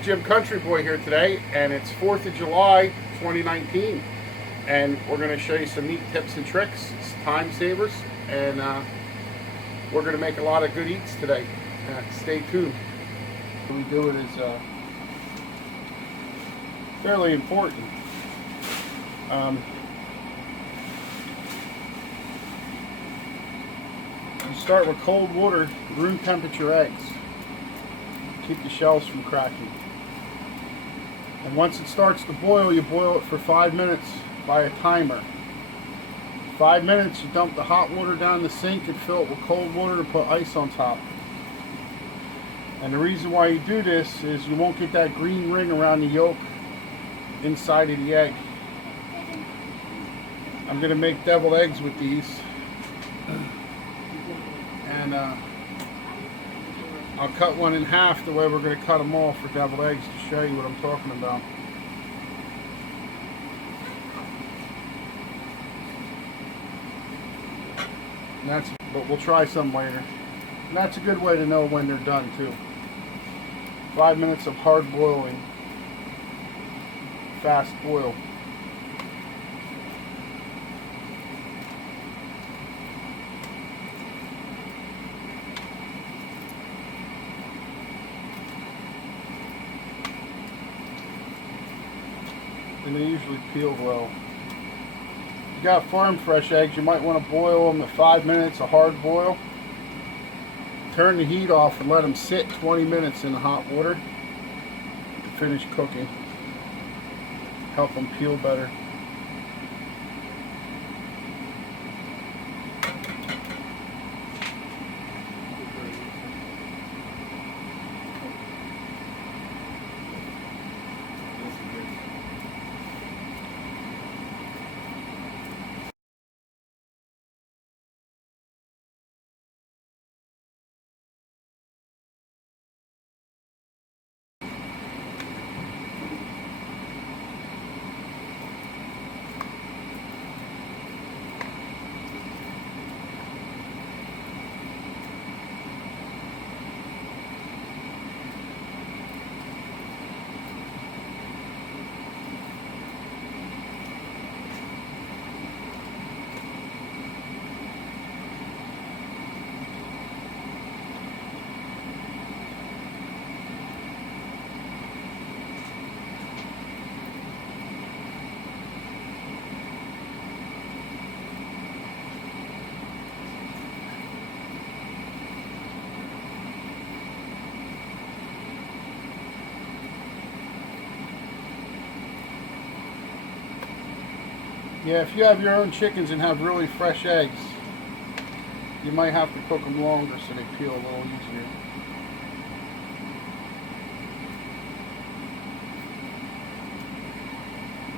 Bigjimcountryboy here today, and it's 4th of July 2019, and we're going to show you some neat tips and tricks. It's time savers, and we're going to make a lot of good eats today. Stay tuned. The way we do it is fairly important. You start with cold water, room temperature eggs. Keep the shells from cracking. And once it starts to boil, you boil it for 5 minutes by a timer. 5 minutes, you dump the hot water down the sink and fill it with cold water to put ice on top. And the reason why you do this is you won't get that green ring around the yolk inside of the egg. I'm going to make deviled eggs with these. And I'll cut one in half the way we're going to cut them all for deviled eggs to show you what I'm talking about. But we'll try some later. And that's a good way to know when they're done too. 5 minutes of hard boiling, fast boil. And they usually peel well. If you got farm fresh eggs, you might want to boil them at 5 minutes, a hard boil. Turn the heat off and let them sit 20 minutes in the hot water to finish cooking. Help them peel better. Yeah, if you have your own chickens and have really fresh eggs, you might have to cook them longer so they peel a little easier.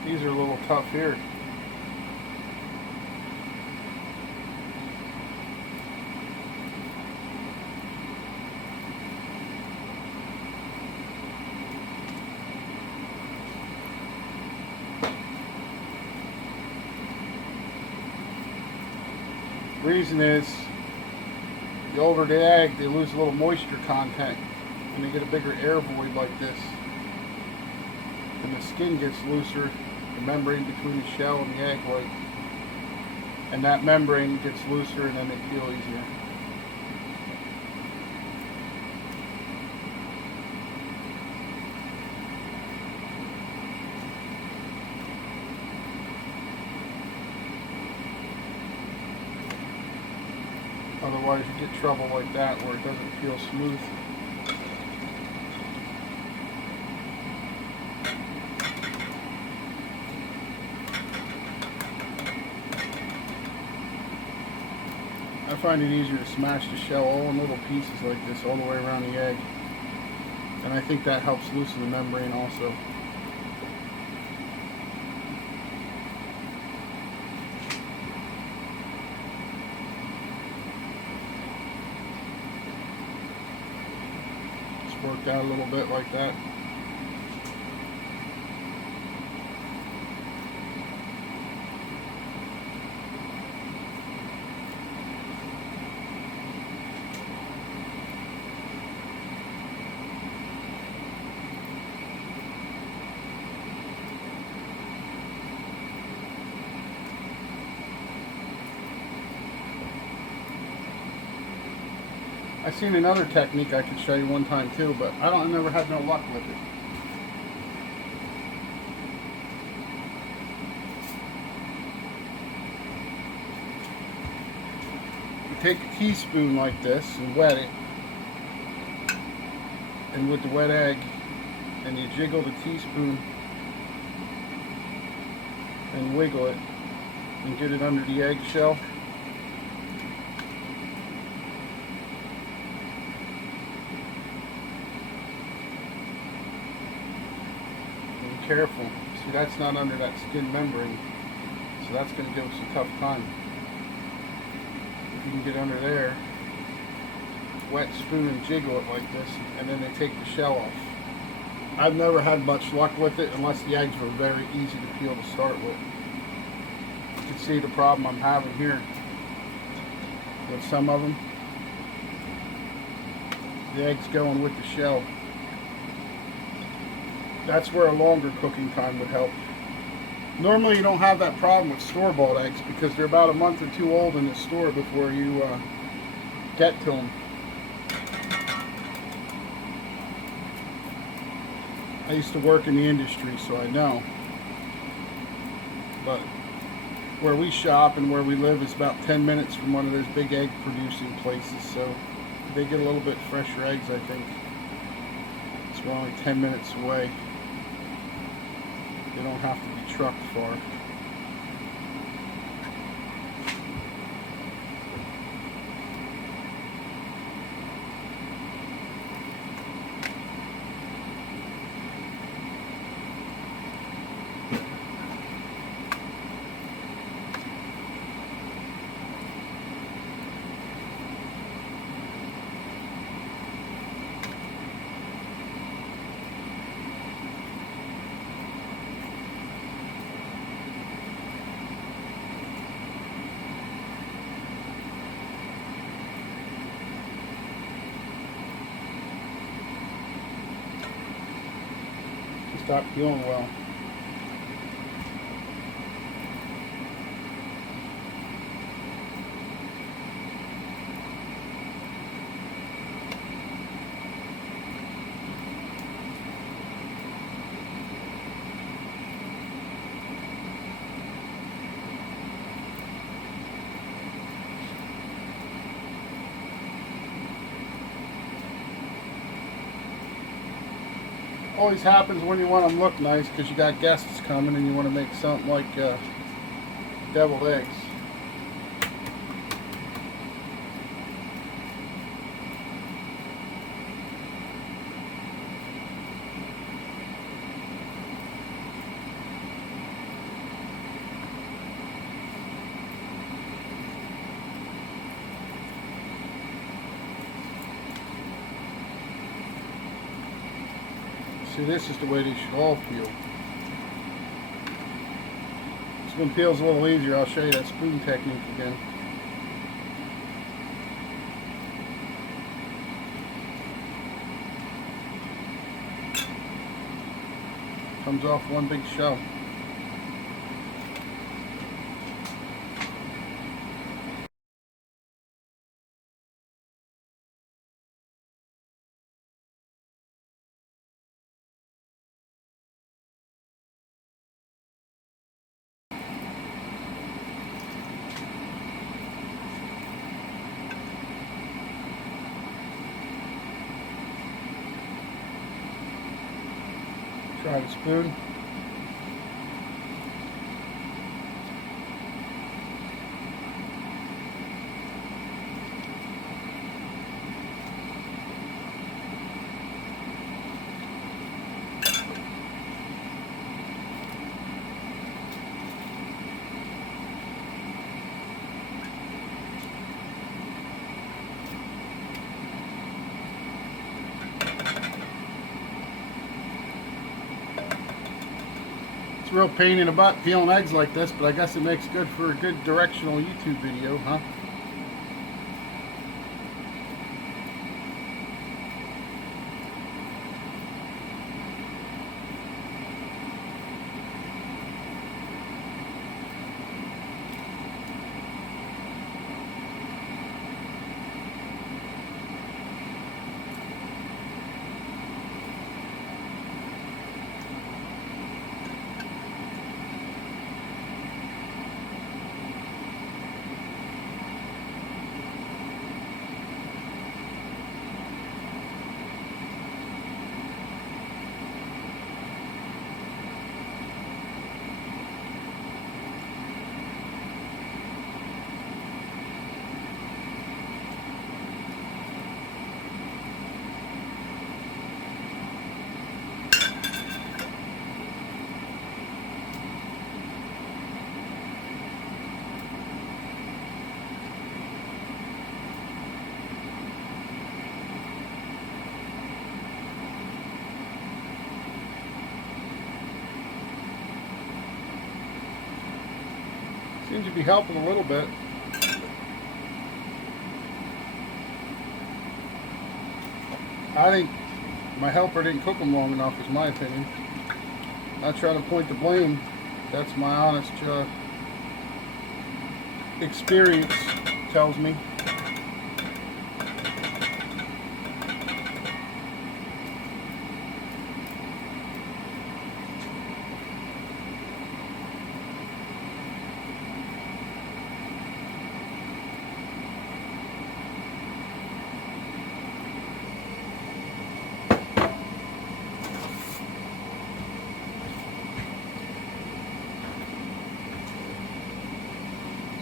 These are a little tough here. Reason is, the older the egg, they lose a little moisture content and they get a bigger air void like this. And the skin gets looser, the membrane between the shell and the egg white. And that membrane gets looser and then they peel easier. Otherwise you get trouble like that where it doesn't feel smooth. I find it easier to smash the shell all in little pieces like this all the way around the egg. And I think that helps loosen the membrane also. Worked out a little bit like that. I've seen another technique I could show you one time too, but I never had no luck with it. You take a teaspoon like this and wet it, and with the wet egg, and you jiggle the teaspoon and wiggle it and get it under the eggshell. Be careful. See, that's not under that skin membrane, so that's going to give us a tough time. If you can get under there, wet spoon and jiggle it like this, and then they take the shell off. I've never had much luck with it unless the eggs were very easy to peel to start with. You can see the problem I'm having here with some of them. The eggs going with the shell. That's where a longer cooking time would help. Normally you don't have that problem with store-bought eggs because they're about a month or two old in the store before you get to them. I used to work in the industry, so I know. But where we shop and where we live is about 10 minutes from one of those big egg producing places, so they get a little bit fresher eggs, I think. So we're only 10 minutes away. They don't have to be trucked far. Stop peeling well. Always happens when you want them to look nice because you got guests coming and you want to make something like deviled eggs. See, this is the way they should all peel. This one peels a little easier. I'll show you that spoon technique again. Comes off one big shell. Try the spoon. It's a real pain in the butt peeling eggs like this, but I guess it makes good for a good directional YouTube video, huh? Seems to be helping a little bit. I think my helper didn't cook them long enough, is my opinion. Not trying to point the blame. That's my honest experience tells me.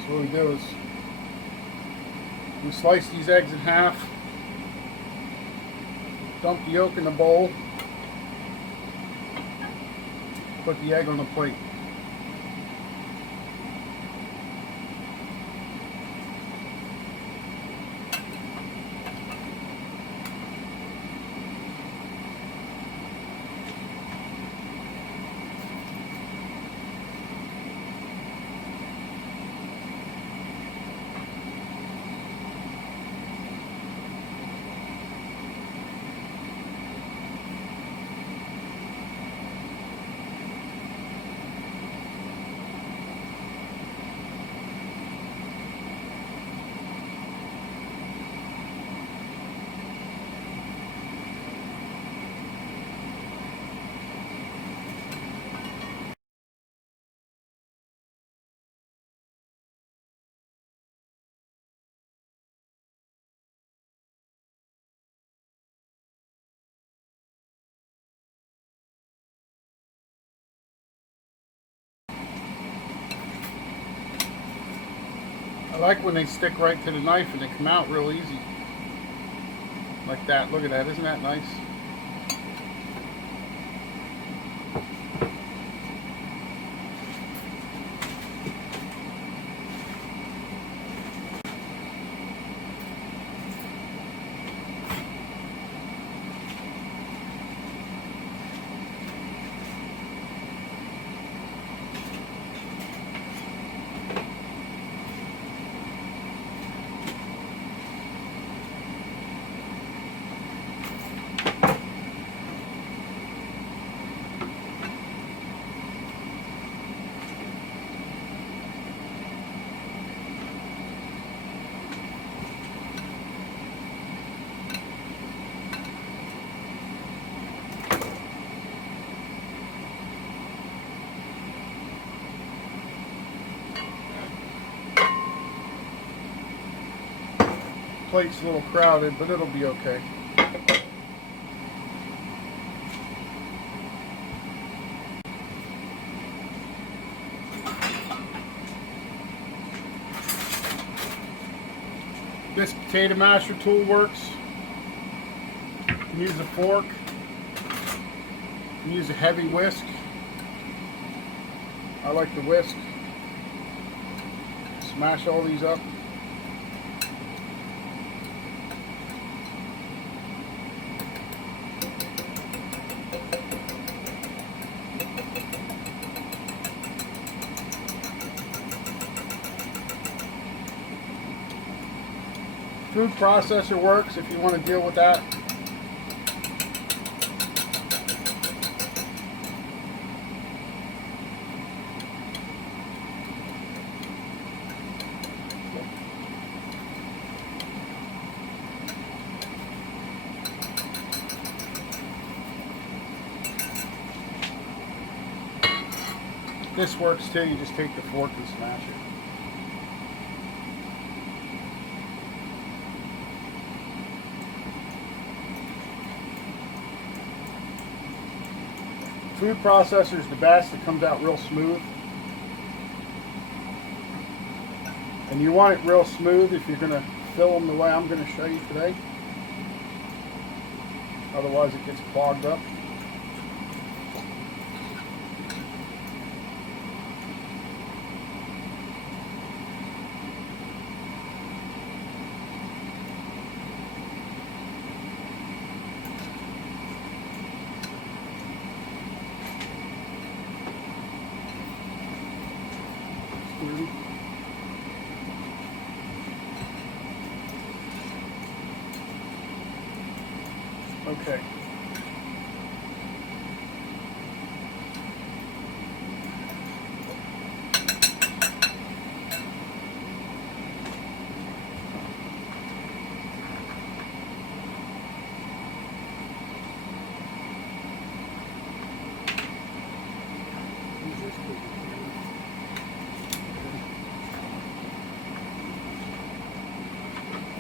So what we do is we slice these eggs in half, dump the yolk in the bowl, put the egg on the plate. I like when they stick right to the knife and they come out real easy. Like that. Look at that. Isn't that nice? Plate's a little crowded, but it'll be okay. This potato masher tool works. You can use a fork. You can use a heavy whisk. I like the whisk. Smash all these up. Food processor works if you want to deal with that. This works too, you just take the fork and smash it. Food processor is the best. It comes out real smooth. And you want it real smooth if you're going to fill them the way I'm going to show you today. Otherwise it gets clogged up. Okay.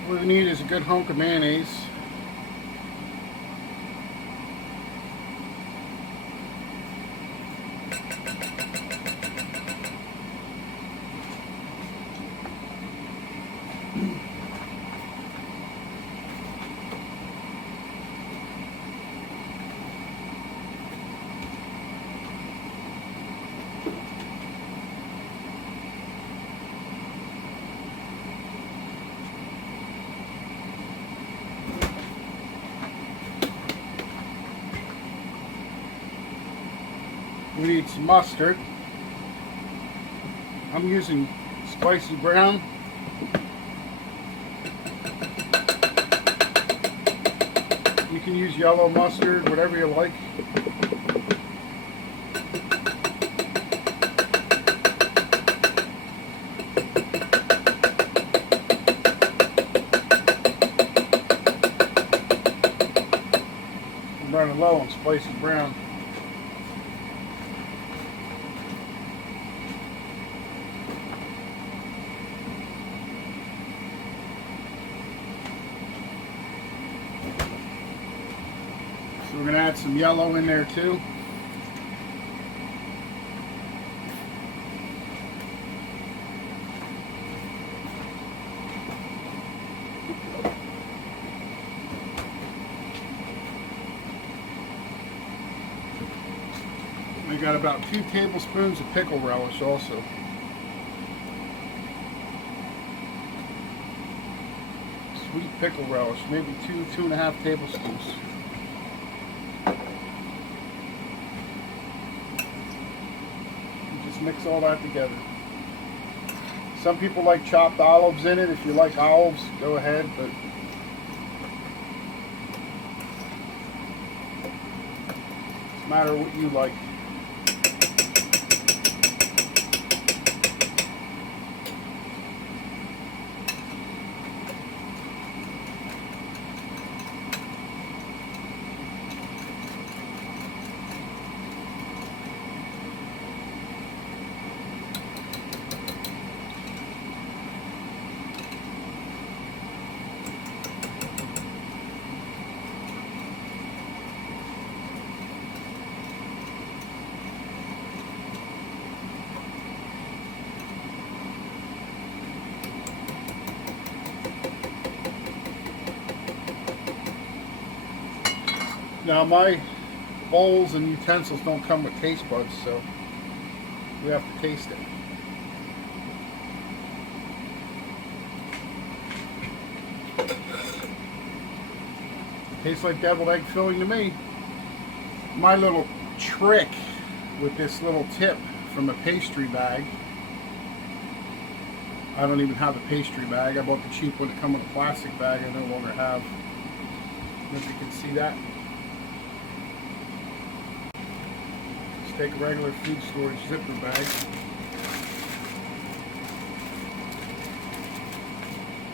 What we need is a good hunk of mayonnaise. We need some mustard. I'm using spicy brown. You can use yellow mustard, whatever you like. I'm running low on spicy brown. So we're going to add some yellow in there too. We got about 2 tablespoons of pickle relish also. Sweet pickle relish, maybe 2.5 tablespoons. Mix all that together. Some people like chopped olives in it. If you like olives, go ahead, but it's a matter of what you like. Now my bowls and utensils don't come with taste buds, so we have to taste it. Tastes like deviled egg filling to me. My little trick with this little tip from a pastry bag. I don't even have a pastry bag. I bought the cheap one that comes in a plastic bag. I no longer have. If you can see that. Take a regular food storage zipper bag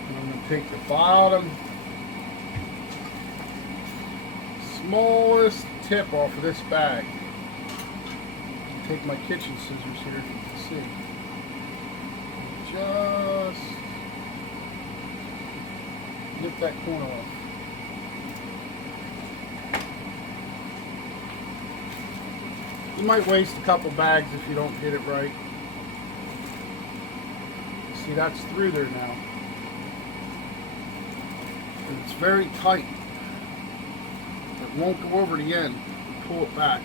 and I'm going to take the bottom smallest tip off of this bag. Take my kitchen scissors here if you can see. Just nip that corner off. You might waste a couple bags if you don't get it right. See, that's through there now. And it's very tight. It won't go over the end. Pull it back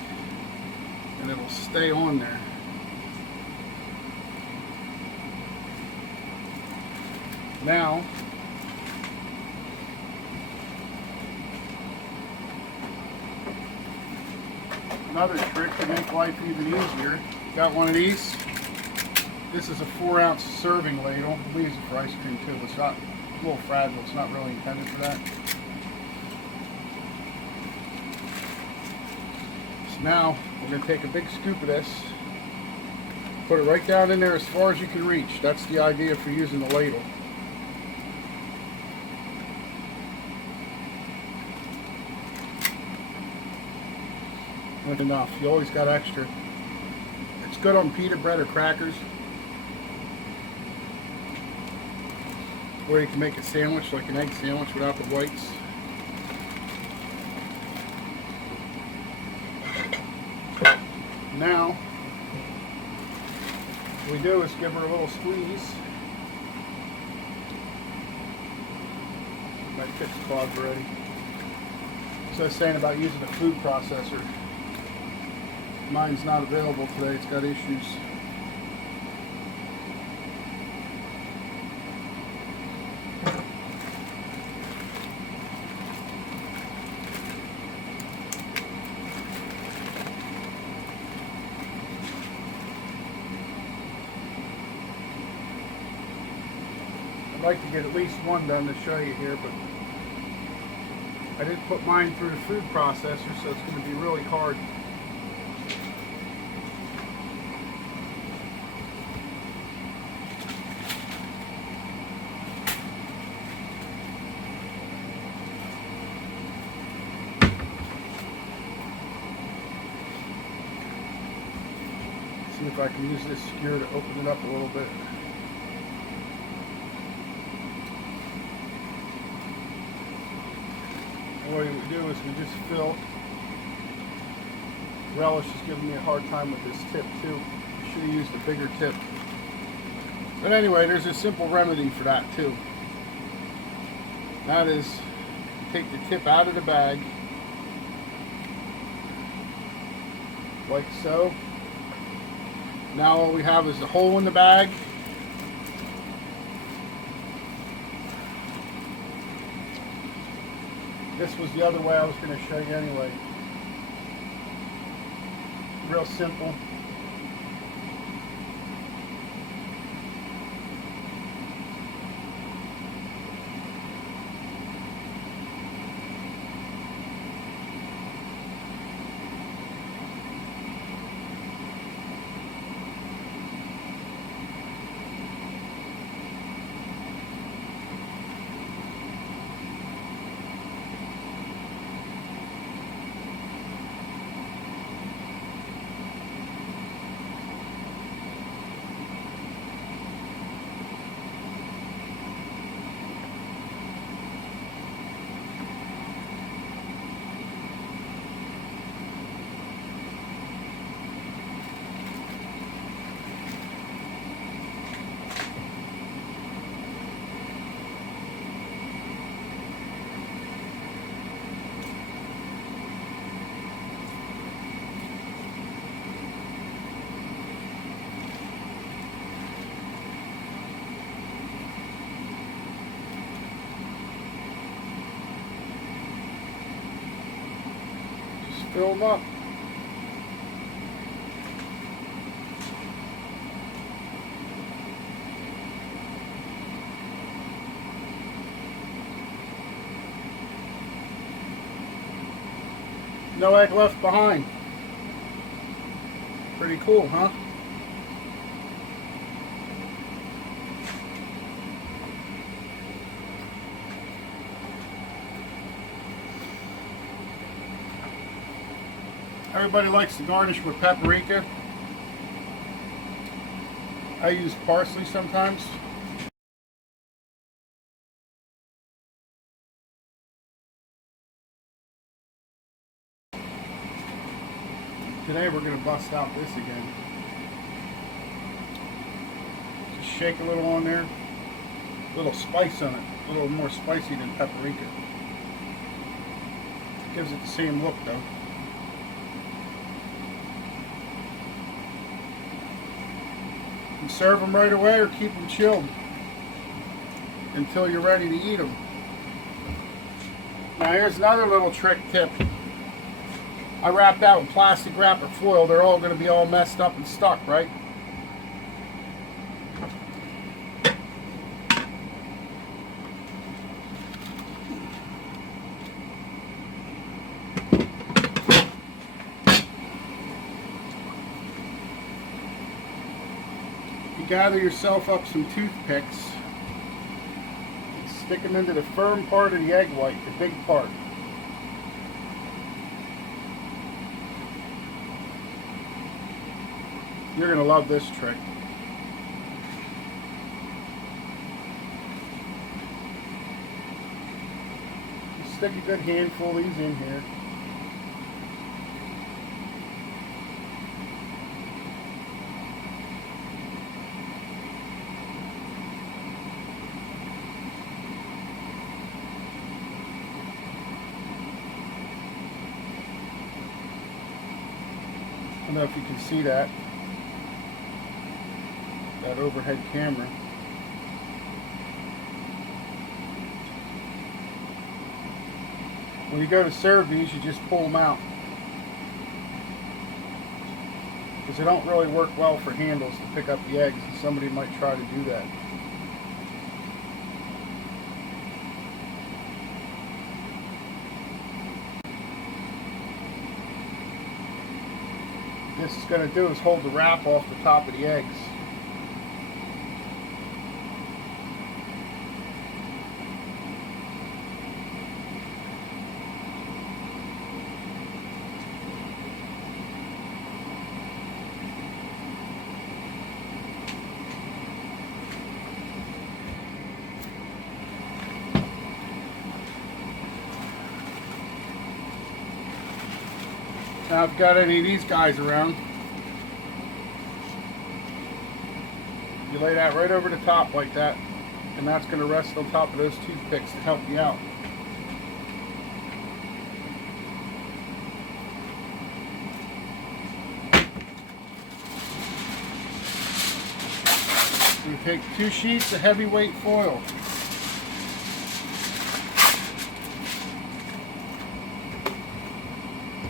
and it'll stay on there. Now, another trick to make life even easier. Got one of these. This is a 4-ounce serving ladle. We use it for ice cream too. It's not a little fragile. It's not really intended for that. Now we're going to take a big scoop of this, put it right down in there as far as you can reach. That's the idea for using the ladle. Not enough. You always got extra. It's good on pita bread or crackers, or you can make a sandwich, like an egg sandwich without the whites. Now, what we do is give her a little squeeze. My tip's clogged already. So I was saying about using a food processor. Mine's not available today, it's got issues. I'd like to get at least one done to show you here, but I didn't put mine through the food processor, so it's going to be really hard. See if I can use this skewer to open it up a little bit. What we do is we just fill. Relish is giving me a hard time with this tip too. I should have used a bigger tip. But anyway, there's a simple remedy for that too. That is, take the tip out of the bag, like so. Now all we have is the hole in the bag. This was the other way I was going to show you anyway. Real simple. Fill them up. No egg left behind. Pretty cool, huh? Everybody likes to garnish with paprika. I use parsley sometimes. Today we're going to bust out this again. Just shake a little on there. A little spice on it. A little more spicy than paprika. Gives it the same look though. And serve them right away or keep them chilled until you're ready to eat them. Now here's another little trick tip. I wrapped out with plastic wrap or foil. They're all going to be all messed up and stuck, right? gather yourself up some toothpicks and stick them into the firm part of the egg white, the big part. You're going to love this trick. Stick a good handful of these in here. I don't know if you can see that overhead camera. When you go to serve these, you just pull them out, because they don't really work well for handles to pick up the eggs, and somebody might try to do that. What this is going to do is hold the wrap off the top of the eggs. Now, if you've got any of these guys around, you lay that right over the top like that, and that's going to rest on top of those toothpicks to help you out. You take 2 sheets of heavyweight foil.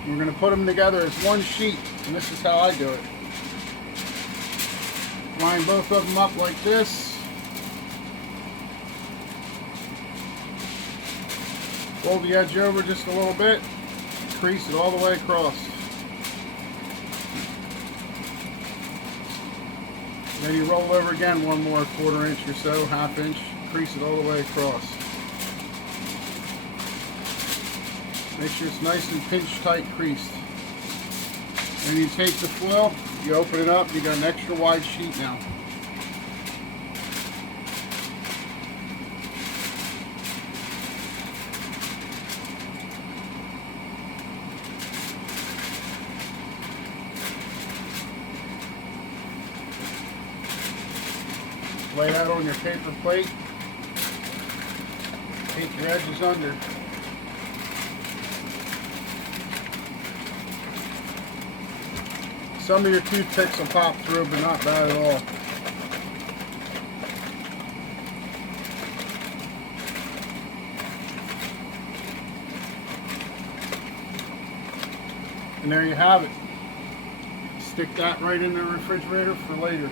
We're going to put them together as one sheet, and this is how I do it. Line both of them up like this. Fold the edge over just a little bit. Crease it all the way across. Then you roll over again one more 1/4 inch or so, 1/2 inch. Crease it all the way across. Make sure it's nice and pinch tight creased. And you take the foil, you open it up, you got an extra wide sheet now. Lay that on your paper plate. Take your edges under. Some of your toothpicks will pop through, but not bad at all. And there you have it. Stick that right in the refrigerator for later.